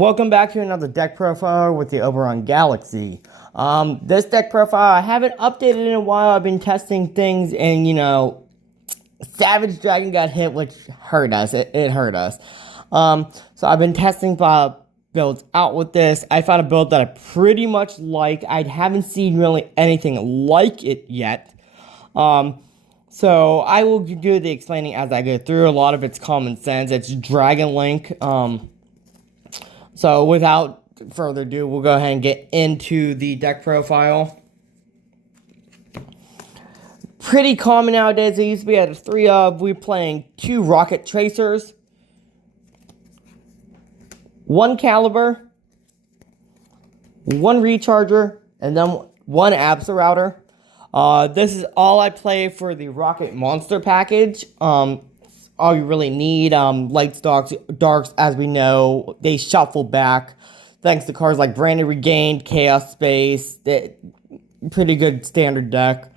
Welcome back to another deck profile with the Oberon Galaxy. This deck profile I haven't updated in a while. I've been testing things, and Savage Dragon got hit, which hurt us. It hurt us. So I've been testing builds out with this. I found a build that I pretty much like. I haven't seen really anything like it yet. So I will do the explaining as I go through. A lot of it's common sense. It's Dragon Link. So without further ado, we'll go ahead and get into the deck profile. Pretty common nowadays. It used to be at 3 of. We're playing 2 Rocket Tracers, 1 Caliber, 1 Recharger, and then 1 Absolrouter. This is all I play for the Rocket Monster package. All you really need. Lights, darks, as we know, they shuffle back thanks to cards like Branded Regained, Chaos Space. Pretty good standard deck.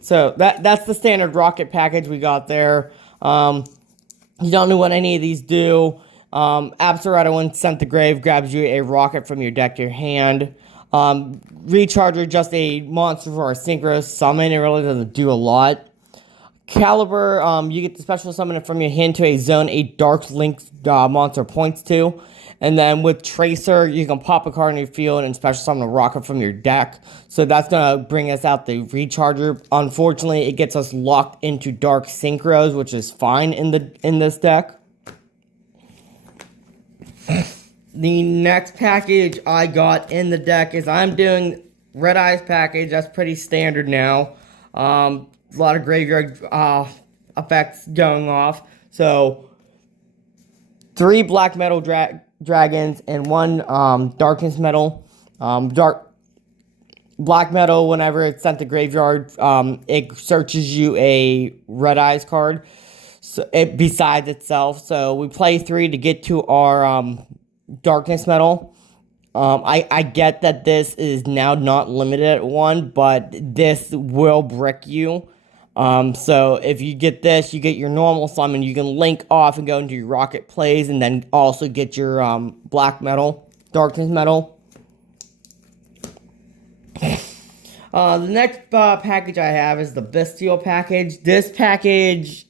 So that's the standard Rocket package we got there. You don't know what any of these do. Absolrouter, when sent to grave, grabs you a Rocket from your deck to your hand. Recharger, just a monster for a synchro summon. It really doesn't do a lot. Caliber, you get the special summon it from your hand to a zone a Dark Link monster points to. And then with Tracer, you can pop a card in your field and special summon a Rocket from your deck. So that's going to bring us out the Recharger. Unfortunately, it gets us locked into Dark Synchros, which is fine in this deck. The next package I got in the deck is I'm doing Red Eyes package. That's pretty standard now. A lot of graveyard effects going off. So 3 Black Metal Dragons and 1 Darkness Metal. Black Metal, whenever it's sent to graveyard, it searches you a Red Eyes card besides itself. So we play 3 to get to our Darkness Metal. I get that this is now not limited at 1, but this will brick you. So if you get this, you get your normal summon. You can link off and go into your Rocket plays, and then also get your Black Metal, Darkness Metal. The next package I have is the Bestial package. This package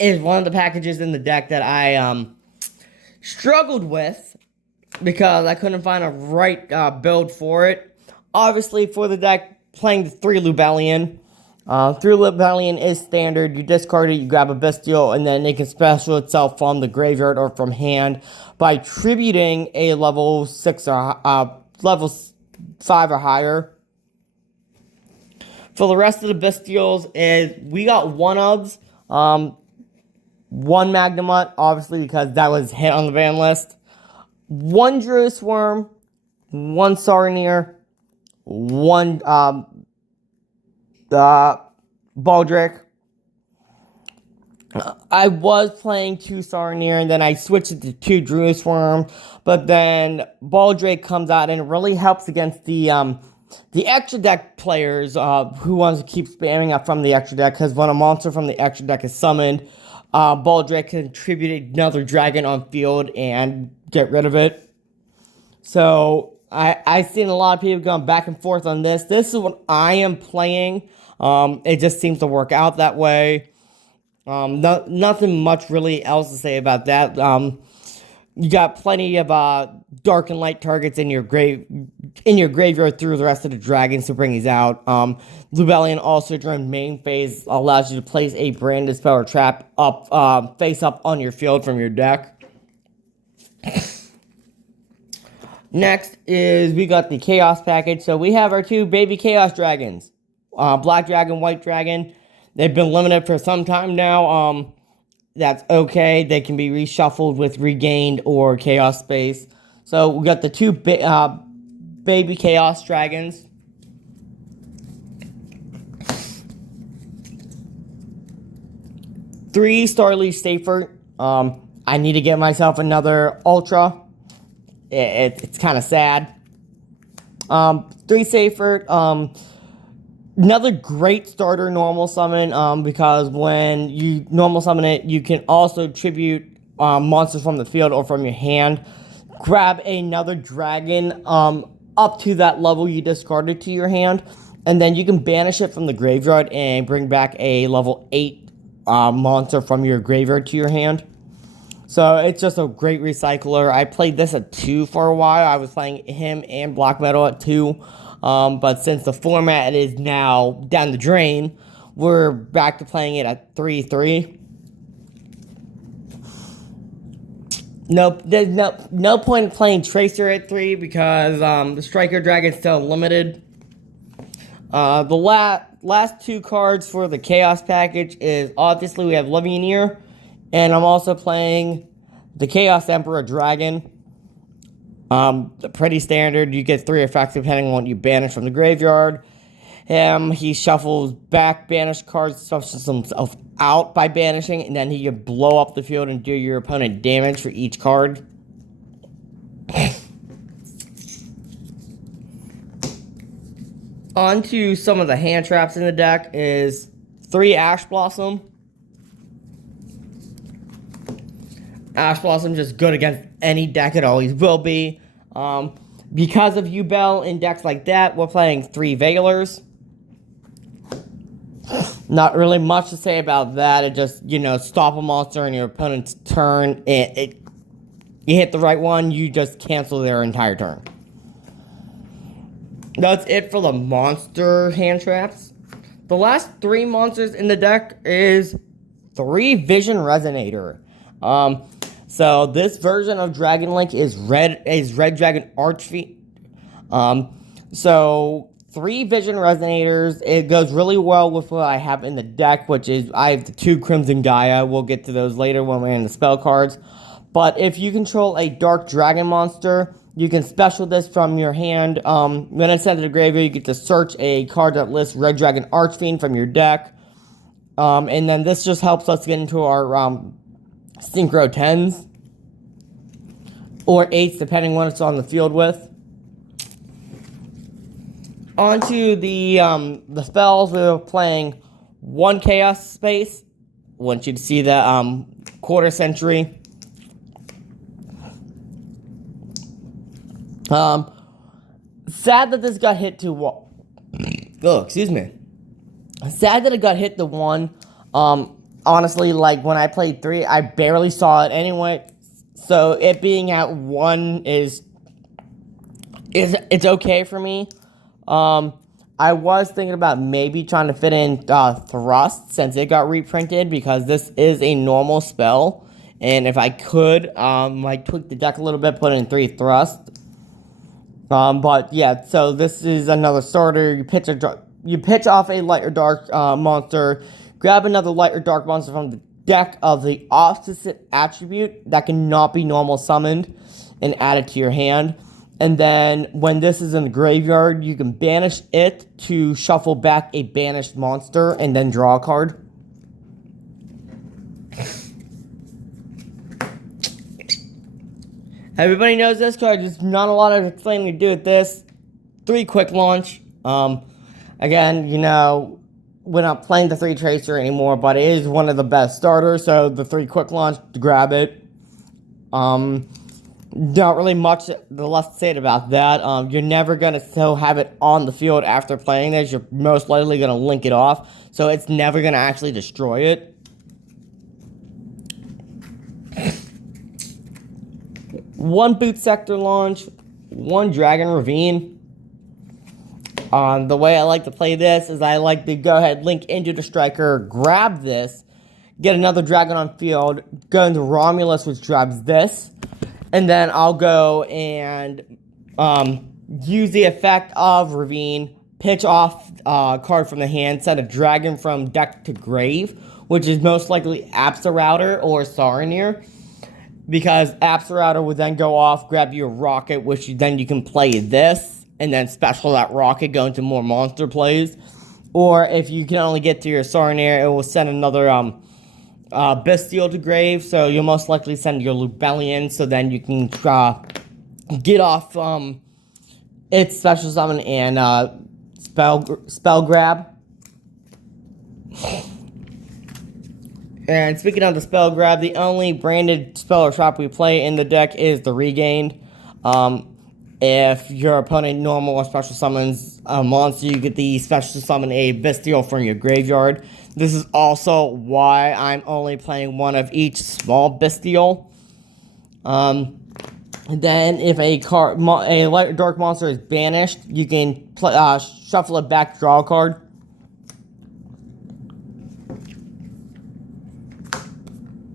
is one of the packages in the deck that I struggled with, because I couldn't find a right build for it. Obviously, for the deck, playing the 3 Lubellion. 3 Lubellion is standard. You discard it, you grab a Bestial, and then it can special itself from the graveyard or from hand by tributing a level 6 or level 5 or higher. For the rest of the Bestials, we got 1 Ubs, 1 Magnemite, obviously, because that was hit on the ban list. 1 Druid Swarm, 1 Sarnier, 1 Baldric. I was playing 2 Sarnier, and then I switched it to 2 Druid Swarm, but then Baldric comes out, and it really helps against the extra deck players who wants to keep spamming up from the extra deck, because when a monster from the extra deck is summoned, Baldric can contribute another dragon on field and get rid of it. So I've seen a lot of people going back and forth on this. This is what I am playing. It just seems to work out that way. Nothing much really else to say about that. You got plenty of dark and light targets in your graveyard through the rest of the dragons to bring these out. Lubellion also during main phase allows you to place a branded spell or trap up face up on your field from your deck. Next is we got the Chaos package. So we have our 2 baby Chaos Dragons. Black Dragon, White Dragon. They've been limited for some time now. That's okay. They can be reshuffled with Regained or Chaos Space. So we got the 2 baby Chaos Dragons. Three Starly Safer. I need to get myself another Ultra. It's kind of sad. 3 Safer. Another great starter normal summon, because when you normal summon it, you can also tribute monsters from the field or from your hand. grab another dragon up to that level you discarded to your hand, and then you can banish it from the graveyard and bring back a level 8 monster from your graveyard to your hand. So it's just a great recycler. I played this at 2 for a while. I was playing him and Black Metal at 2. But since the format is now down the drain, we're back to playing it at 3-3. Nope, there's no point in playing Tracer at 3 because the Striker Dragon's still limited. The last 2 cards for the Chaos package is obviously we have Livioneer, and I'm also playing the Chaos Emperor Dragon. Pretty standard. You get 3 effects depending on what you banish from the graveyard. He shuffles back banished cards, shuffles himself out by banishing, and then he can blow up the field and do your opponent damage for each card. On to some of the hand traps in the deck is 3 Ash Blossom. Ash Blossom just good against any deck, it always will be. Because of Yubel in decks like that, we're playing 3 Veilers. Not really much to say about that. It just, stop a monster in your opponent's turn. You hit the right one, you just cancel their entire turn. That's it for the monster hand traps. The last 3 monsters in the deck is 3 Vision Resonator. So this version of Dragon Link is Red Dragon Archfiend. So 3 Vision Resonators. It goes really well with what I have in the deck, which is I have the 2 Crimson Gaia. We'll get to those later when we're in the spell cards. But if you control a Dark Dragon monster, you can special this from your hand. When it's sent to the graveyard, you get to search a card that lists Red Dragon Archfiend from your deck. And then this just helps us get into our Synchro 10s. Or 8s, depending on what it's on the field with. Onto the spells, we're playing 1 Chaos Space. I want you to see the Quarter Century. Sad that this got hit to one. Oh, excuse me. Sad that it got hit to 1. Honestly, like when I played 3, I barely saw it anyway. So it being at 1 it's okay for me. I was thinking about maybe trying to fit in Thrust since it got reprinted because this is a normal spell. And if I could, I tweak the deck a little bit, put in 3 Thrust. But yeah, so this is another starter. You pitch off a light or dark monster, grab another light or dark monster from the deck of the opposite attribute that cannot be normal summoned, and add it to your hand. And then when this is in the graveyard, you can banish it to shuffle back a banished monster and then draw a card. Everybody knows this card. There's not a lot of explaining to do with this. 3 quick launch. Again, we're not playing the 3 Tracer anymore, but it is one of the best starters. So the 3 quick launch, to grab it. Not really much less to say about that. You're never going to still have it on the field after playing this. You're most likely going to link it off. So it's never going to actually destroy it. One Boot Sector launch, 1 Dragon Ravine. The way I like to play this is I like to go ahead, link into the Striker, grab this, get another Dragon on field, go into Romulus, which grabs this, and then I'll go and use the effect of Ravine, pitch off a card from the hand, send a Dragon from deck to grave, which is most likely Router or Saronir. Because Router would then go off, grab your Rocket, which then you can play this, and then special that Rocket, go into more monster plays. Or if you can only get to your Saronir, it will send another Bestial to grave, so you'll most likely send your Lubellion, so then you can get off its special summon and spell grab. And speaking of the spell grab, the only branded spell or shop we play in the deck is the Regained. If your opponent normal or special summons a monster, you get the special summon a bestial from your graveyard. This is also why I'm only playing one of each small bestial. Then if a dark monster is banished, you can shuffle it back, draw a card.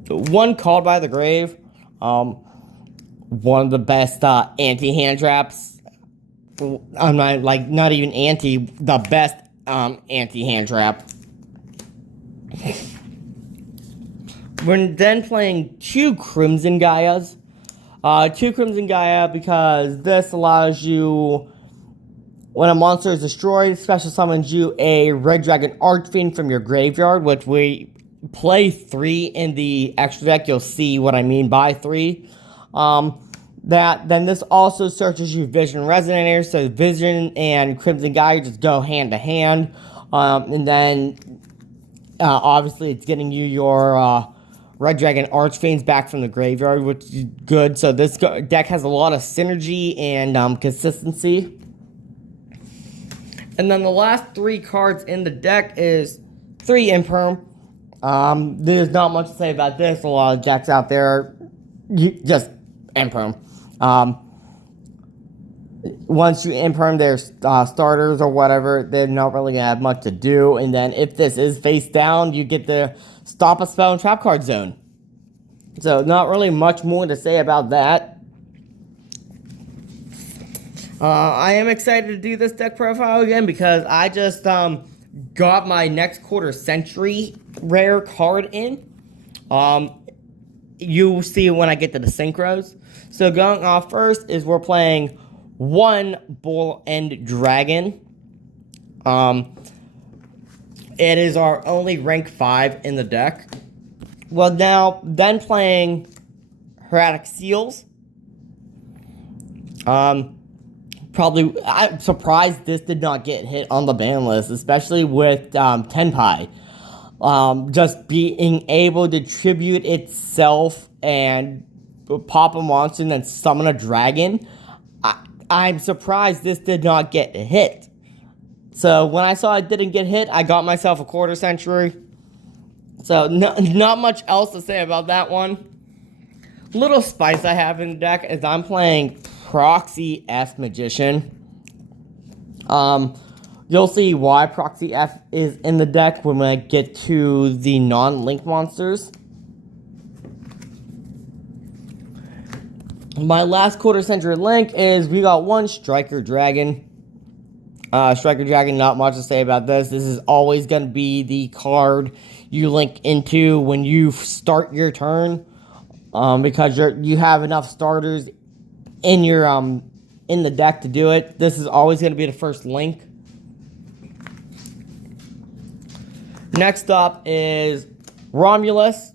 One Called by the Grave. One of the best anti-hand traps. I'm not even anti, the best anti-hand trap. We're then playing 2 Crimson Gaias. 2 Crimson Gaia because this allows you, when a monster is destroyed, special summons you a Red Dragon Archfiend from your graveyard, which we play 3 in the extra deck. You'll see what I mean by 3. Then this also searches you Vision Resonator, so Vision and Crimson Gaia just go hand to hand. And then obviously it's getting you your Red Dragon Archfiends back from the graveyard, which is good. So this deck has a lot of synergy and consistency. And then the last 3 cards in the deck is 3 Imperm. There's not much to say about this. A lot of decks out there, just Imperm. Once you Imperm their starters or whatever, they're not really going to have much to do. And then if this is face down, you get the Stop a Spell and Trap Card Zone. So not really much more to say about that. I am excited to do this deck profile again because I just got my next Quarter Century rare card in. You'll see when I get to the synchros. So going off first is we're playing 1 Bull End Dragon. It is our only rank 5 in the deck. Well, now, then playing Hermetic Seals. Probably, I'm surprised this did not get hit on the ban list, especially with Tenpai. Just being able to tribute itself and pop a monster and then summon a dragon. I'm surprised this did not get hit. So when I saw it didn't get hit, I got myself a Quarter Century. So not much else to say about that one. Little spice I have in the deck is I'm playing Proxy F Magician. You'll see why Proxy F is in the deck when I get to the non-link monsters. My last Quarter Century link is we got 1 Striker Dragon. Striker Dragon, not much to say about this. This is always going to be the card you link into when you start your turn. Because you have enough starters in your in the deck to do it. This is always going to be the first link. Next up is Romulus.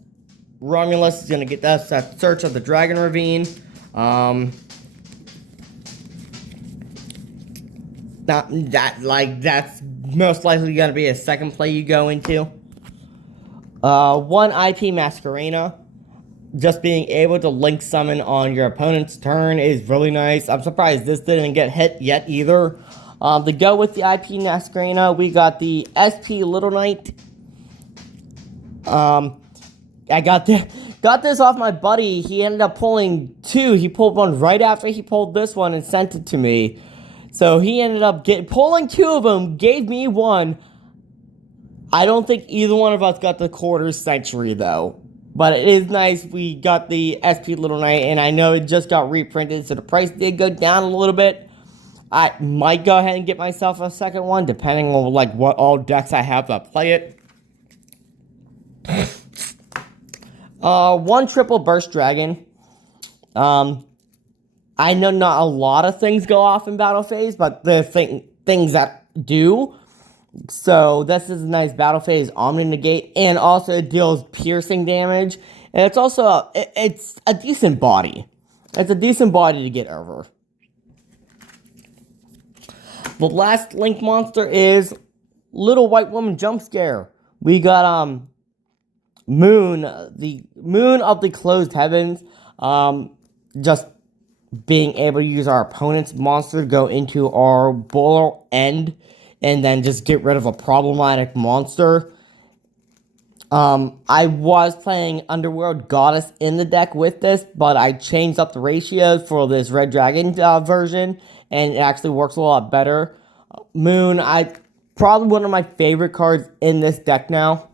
Romulus is going to get us that Search of the Dragon Ravine. That's most likely going to be a second play you go into. 1 IP Masquerena. Just being able to link summon on your opponent's turn is really nice. I'm surprised this didn't get hit yet either. To go with the IP Masquerena, we got the SP Little Knight. I got this off my buddy. He ended up pulling 2. He pulled one right after he pulled this one and sent it to me. So he ended up pulling 2 of them, gave me 1. I don't think either one of us got the Quarter Century though. But it is nice we got the SP Little Knight, and I know it just got reprinted, so the price did go down a little bit. I might go ahead and get myself a second one, depending on what all decks I have to play it. 1 Triple Burst Dragon. I know not a lot of things go off in battle phase, but the things that do. So this is a nice battle phase Omni Negate, and also it deals piercing damage. And it's also it's a decent body. It's a decent body to get over. The last link monster is Little White Woman Jump Scare. We got Moon, the Moon of the Closed Heavens. Just being able to use our opponent's monster to go into our bowler end and then just get rid of a problematic monster. I was playing Underworld Goddess in the deck with this, but I changed up the ratios for this Red Dragon version, and it actually works a lot better. Moon, probably one of my favorite cards in this deck now.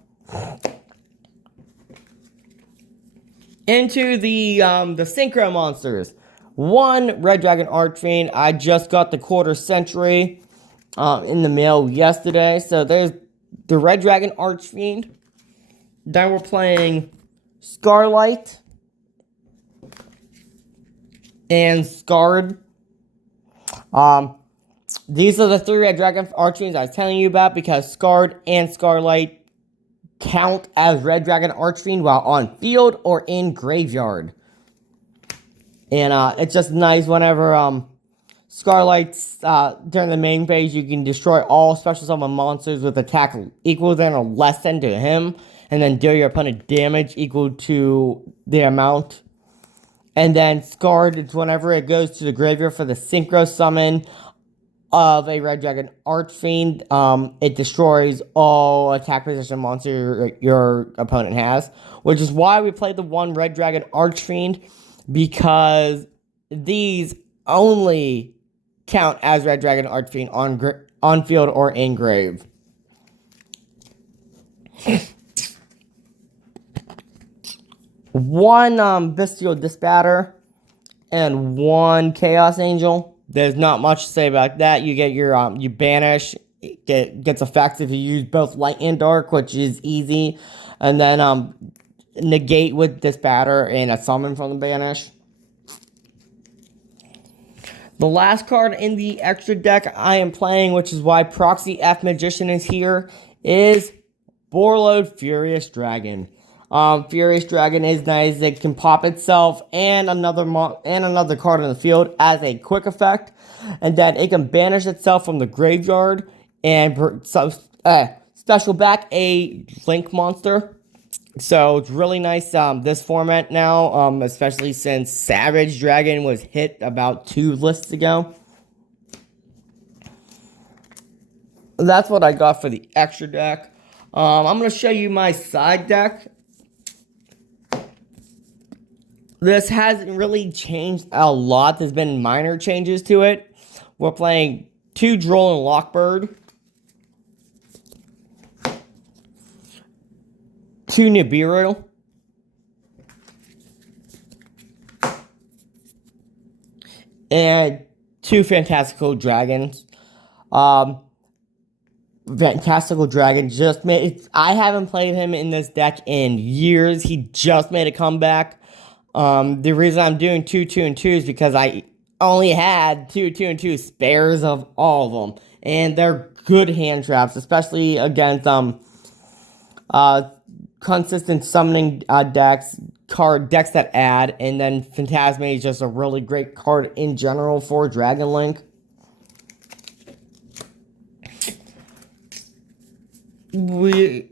Into the Synchro monsters. One, Red Dragon Archfiend. I just got the Quarter Century in the mail yesterday. So there's the Red Dragon Archfiend. Then we're playing Scarlight and Scarred. These are the three Red Dragon Archfiends I was telling you about, because Scarred and Scarlight count as Red Dragon Archfiend while on field or in graveyard. And it's just nice whenever Scarlight's during the main phase, you can destroy all special summon monsters with attack equal than or less than to him, and then deal your opponent damage equal to the amount. And then Scarred, it's whenever it goes to the graveyard for the Synchro summon of a Red Dragon Archfiend, it destroys all attack position monster your opponent has, which is why we played the one Red Dragon Archfiend, because these only count as Red Dragon Archfiend on field or in grave. One Bestial Disbatter and one Chaos Angel. There's not much to say about that. You get your you banish, gets effects if you use both light and dark, which is easy, and then negate with Disbatter and a summon from the banish. The last card in the extra deck I am playing, which is why Proxy F Magician is here, is Borreload Furious Dragon. Furious Dragon is nice. It can pop itself and another card on the field as a quick effect, and then it can banish itself from the graveyard and special back a Link monster. So it's really nice this format now, especially since Savage Dragon was hit about 2 lists ago. That's what I got for the extra deck. I'm going to show you my side deck. This hasn't really changed a lot. There's been minor changes to it. We're playing 2 Droll and Lockbird, 2 Nibiru, and 2 Fantastical Dragons. Fantastical Dragon just made... I haven't played him in this deck in years. He just made a comeback. The reason I'm doing 2, 2, and 2 is because I only had 2, 2, and 2 spares of all of them. And they're good hand traps, especially against consistent summoning decks that add. And then Phantasme is just a really great card in general for Dragon Link.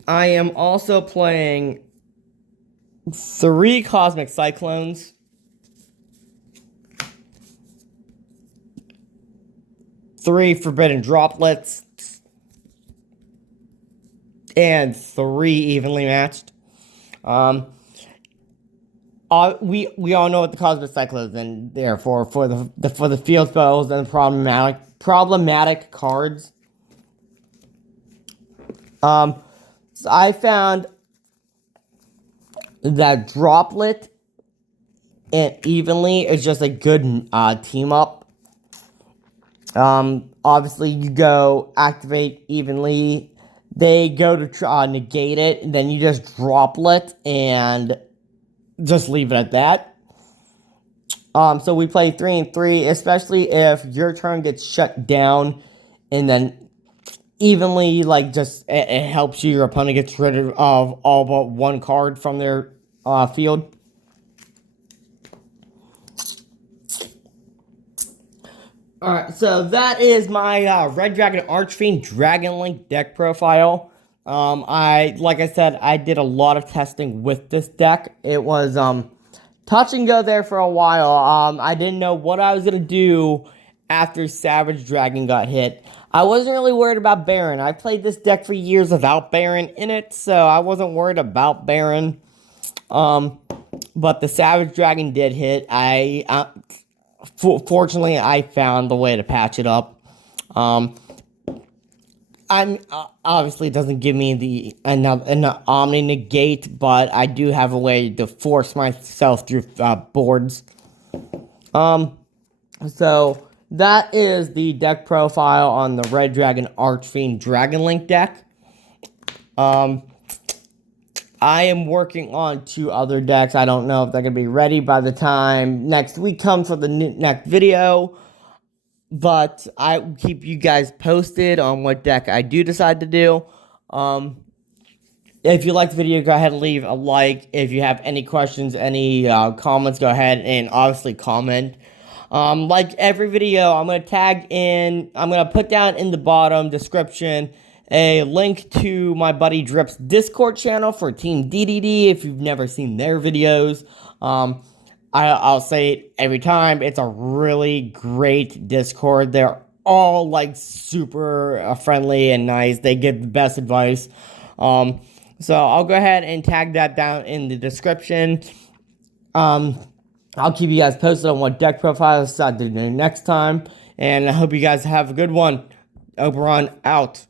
I am also playing 3 Cosmic Cyclones, 3 Forbidden Droplets, and 3 Evenly Matched. We all know what the Cosmic Cyclones and therefore for the field spells and problematic cards. So I found that Droplet and Evenly is just a good team up. Obviously, you go activate Evenly, they go to negate it, and then you just Droplet and just leave it at that. So we play 3 and 3, especially if your turn gets shut down, and then Evenly, like, just it helps you. Your opponent gets rid of all but 1 card from their field. Alright, so that is my Red Dragon Archfiend Dragon Link deck profile. Like I said, I did a lot of testing with this deck. It was touch and go there for a while. I didn't know what I was gonna do after Savage Dragon got hit. I wasn't really worried about Baron. I played this deck for years without Baron in it, so I wasn't worried about Baron. But the Savage Dragon did hit. Fortunately, I found the way to patch it up. Obviously it doesn't give me an Omni negate, but I do have a way to force myself through boards. So that is the deck profile on the Red Dragon Archfiend Dragon Link deck. I am working on 2 other decks. I don't know if they're gonna be ready by the time next week comes for the next video. But I will keep you guys posted on what deck I do decide to do. If you like the video, go ahead and leave a like. If you have any questions, any comments, go ahead and obviously comment. Like every video, I'm going to put down in the bottom description a link to my buddy Drip's Discord channel for Team DDD if you've never seen their videos. I'll say it every time, it's a really great Discord. They're all like super friendly and nice. They give the best advice. So I'll go ahead and tag that down in the description. I'll keep you guys posted on what deck profiles I decide to do next time. And I hope you guys have a good one. Oberon out.